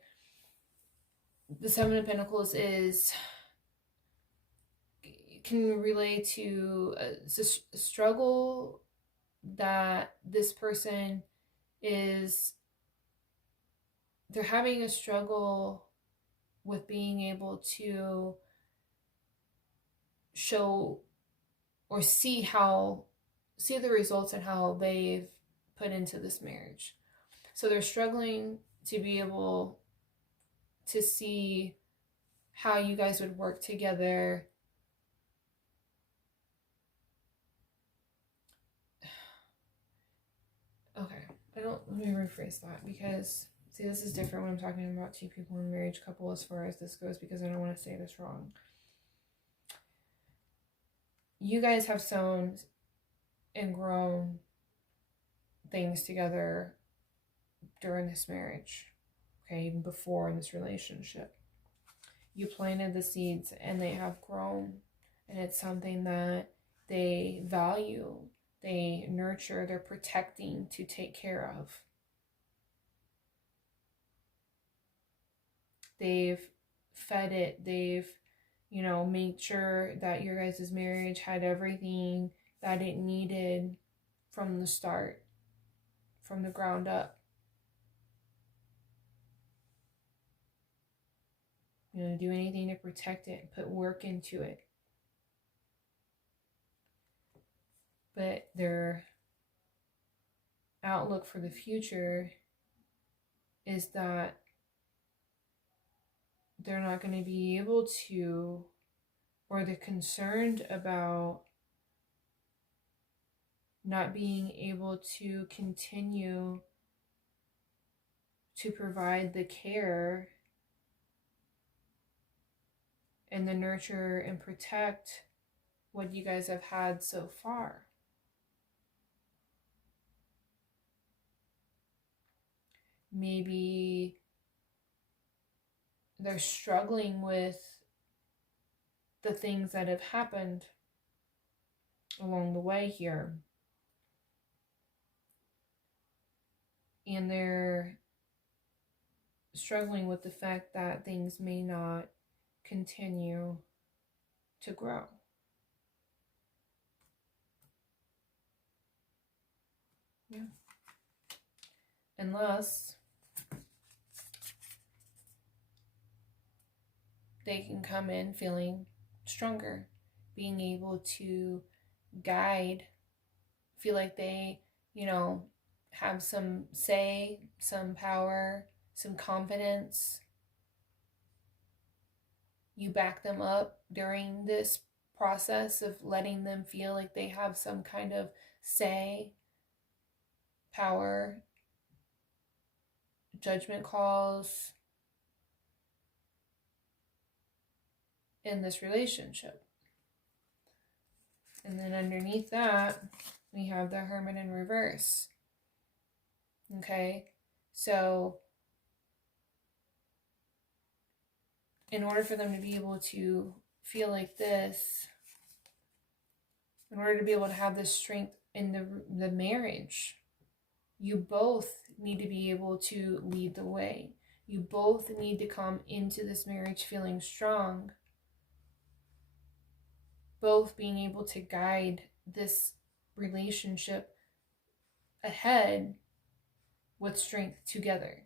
the Seven of Pentacles is can relate to a struggle that this person is, they're having a struggle with being able to show or see the results and how they've put into this marriage. So they're struggling to be able to see how you guys would work together. Okay, let me rephrase that, because see, this is different when I'm talking about two people in a marriage couple as far as this goes, because I don't want to say this wrong. You guys have sown and grown things together during this marriage, okay, even before in this relationship. You planted the seeds and they have grown, and it's something that they value, they nurture, they're protecting to take care of. They've fed it, they've, made sure that your guys' marriage had everything that it needed from the start, from the ground up. Do anything to protect it, put work into it. But their outlook for the future is that they're not going to be able to, or they're concerned about not being able to continue to provide the care and the nurture and protect what you guys have had so far. Maybe they're struggling with the things that have happened along the way here. And they're struggling with the fact that things may not continue to grow. Yeah. Unless they can come in feeling stronger, being able to guide, feel like they, have some say, some power, some confidence. You back them up during this process of letting them feel like they have some kind of say, power, judgment calls in this relationship. And then underneath that, we have the Hermit in reverse. Okay, so in order for them to be able to feel like this, in order to be able to have this strength in the marriage, you both need to be able to lead the way. You both need to come into this marriage feeling strong, both being able to guide this relationship ahead with strength together.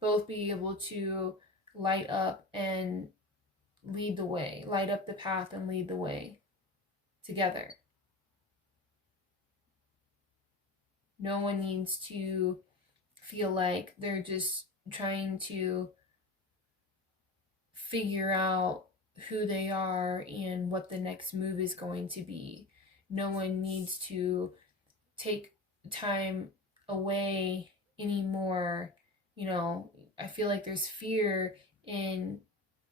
Both be able to light up and lead the way, light up the path and lead the way together. No one needs to feel like they're just trying to figure out who they are and what the next move is going to be. No one needs to take time away anymore. I feel like there's fear in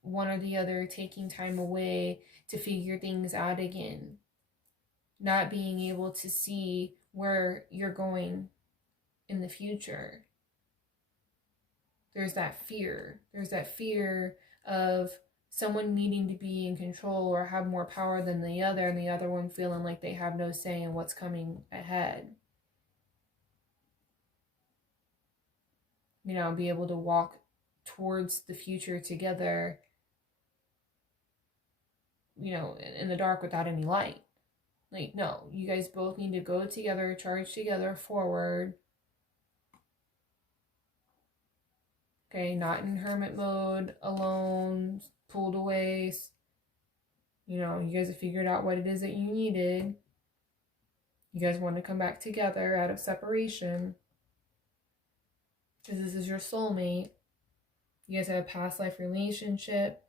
one or the other taking time away to figure things out again, not being able to see where you're going in the future. There's that fear. There's that fear of someone needing to be in control or have more power than the other, and the other one feeling like they have no say in what's coming ahead. Be able to walk towards the future together in the dark without any light. Like, no, you guys both need to go together, charge together forward. Okay, not in hermit mode, alone, pulled away. You guys have figured out what it is that you needed. You guys want to come back together out of separation. Because this is your soulmate. You guys have a past life relationship.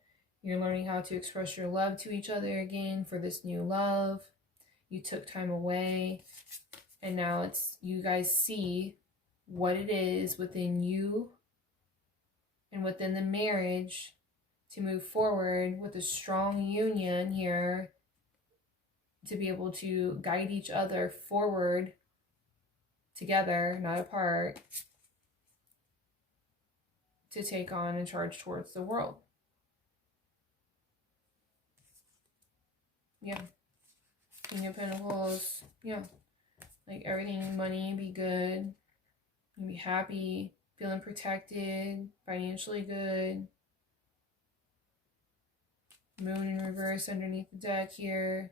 You're learning how to express your love to each other again for this new love. You took time away. And now you guys see what it is within you and within the marriage to move forward with a strong union here, to be able to guide each other forward together, not apart, to take on and charge towards the world. Yeah. King of Pentacles. Yeah. Like everything, money, be good. You be happy, feeling protected, financially good. Moon in reverse underneath the deck here.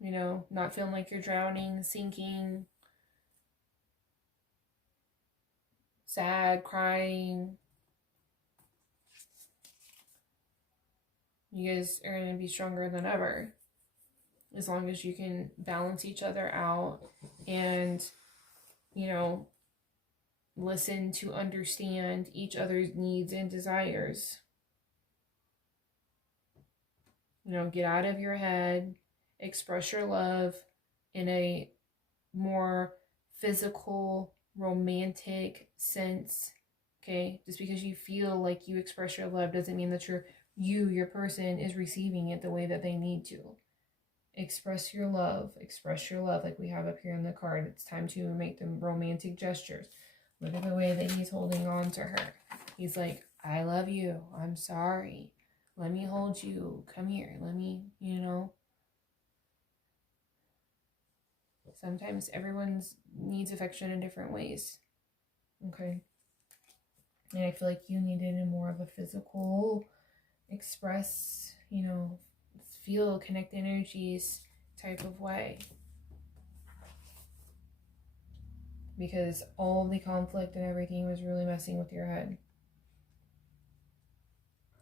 Not feeling like you're drowning, sinking, sad, crying. You guys are going to be stronger than ever, as long as you can balance each other out and, listen to understand each other's needs and desires. Get out of your head, express your love in a more physical, romantic sense. Okay? Just because you feel like you express your love doesn't mean that your person is receiving it the way that they need to. Express your love like we have up here in the card. It's time to make them romantic gestures. Look at the way that he's holding on to her. He's like, I love you. I'm sorry. Let me hold you. Come here. Let me, Sometimes everyone needs affection in different ways. Okay. And I feel like you needed in more of a physical, express, feel, connect energies type of way. Because all the conflict and everything was really messing with your head.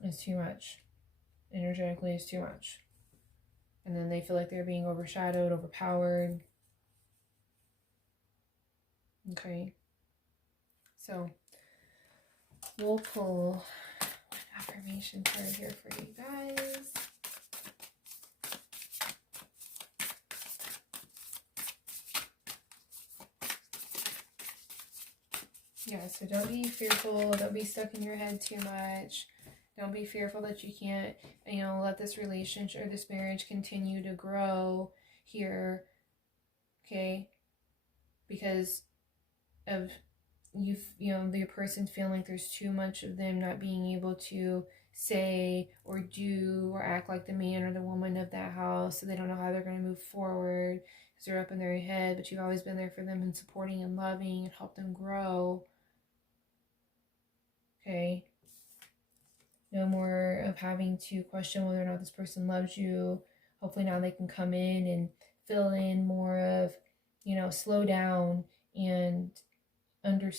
It's too much. Energetically, it's too much. And then they feel like they're being overshadowed, overpowered. Okay. So, we'll pull an affirmation card here for you guys. Yeah, so don't be fearful. Don't be stuck in your head too much. Don't be fearful that you can't, let this relationship or this marriage continue to grow here. Okay? Because of the person feeling like there's too much of them not being able to say or do or act like the man or the woman of that house, so they don't know how they're going to move forward because they're up in their head, but you've always been there for them and supporting and loving and help them grow. Okay? No more of having to question whether or not this person loves you. Hopefully now they can come in and fill in more of, slow down and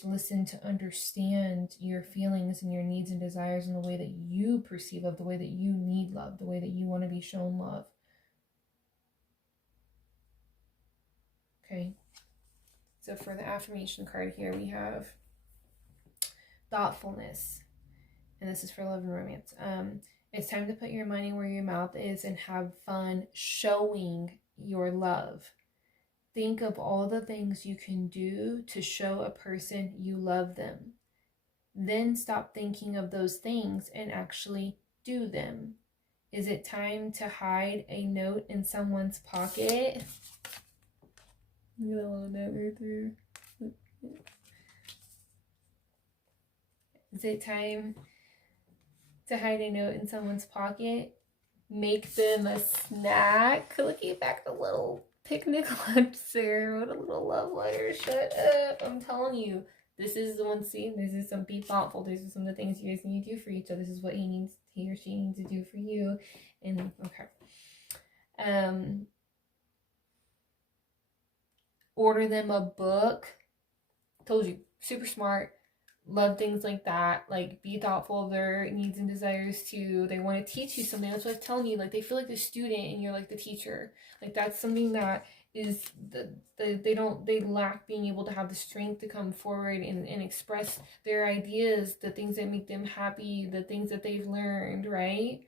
listen to understand your feelings and your needs and desires in the way that you perceive love, the way that you need love, the way that you want to be shown love. Okay. So for the affirmation card here, we have thoughtfulness. And this is for love and romance. It's time to put your money where your mouth is and have fun showing your love. Think of all the things you can do to show a person you love them. Then stop thinking of those things and actually do them. Is it time to hide a note in someone's pocket? Look at that little note right there. Is it time to hide a note in someone's pocket? Make them a snack. Looking back, the little picnic lunch there. What a little love letter. Shut up. I'm telling you, this is the one, see, this is some, be thoughtful. These are some of the things you guys need to do for each other. This is what he or she needs to do for you. And okay. Order them a book. Told you, super smart. Love things like that. Like, be thoughtful of their needs and desires too. They want to teach you something. That's what I'm telling you. Like, they feel like the student and you're like the teacher. Like, that's something that is they lack being able to have the strength to come forward and express their ideas, the things that make them happy, the things that they've learned, right?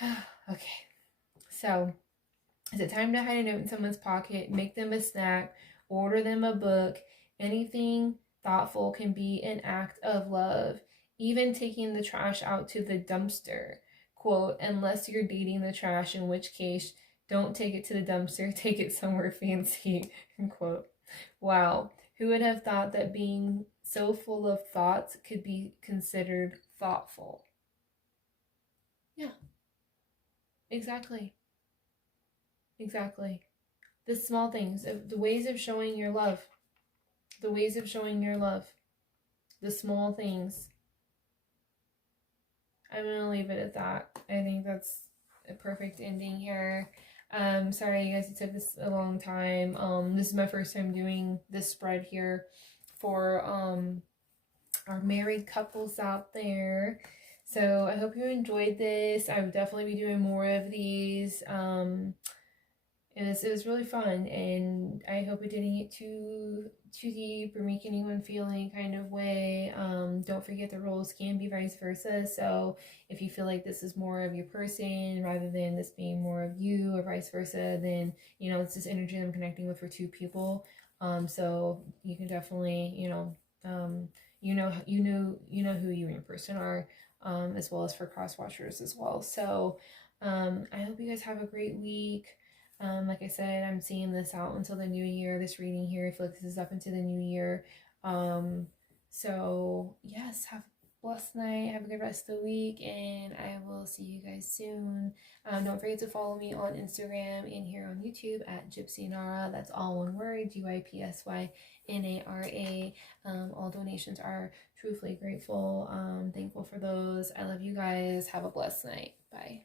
Okay, so is it time to hide a note in someone's pocket, make them a snack, order them a book? Anything thoughtful can be an act of love. Even taking the trash out to the dumpster. Quote, unless you're dating the trash, in which case, don't take it to the dumpster, take it somewhere fancy. Quote. Wow, who would have thought that being so full of thoughts could be considered thoughtful? Yeah, exactly. Exactly. The small things, the ways of showing your love. The ways of showing your love. The small things. I'm going to leave it at that. I think that's a perfect ending here. Sorry, you guys, it took this a long time. This is my first time doing this spread here for our married couples out there. So I hope you enjoyed this. I would definitely be doing more of these. It was really fun, and I hope it didn't get too deep or make anyone feel any kind of way. Don't forget the roles can be vice versa. So if you feel like this is more of your person rather than this being more of you, or vice versa, then it's this energy I'm connecting with for two people. So you can definitely you know who you and your person are, as well as for cross watchers as well. So I hope you guys have a great week. Like I said, I'm seeing this out until the new year, this reading here. I feel like this is up into the new year. So yes, have a blessed night. Have a good rest of the week, and I will see you guys soon. Don't forget to follow me on Instagram and here on YouTube at Gypsy Nara. That's all one word, GYPSYNARA. All donations are truthfully grateful. Thankful for those. I love you guys. Have a blessed night. Bye.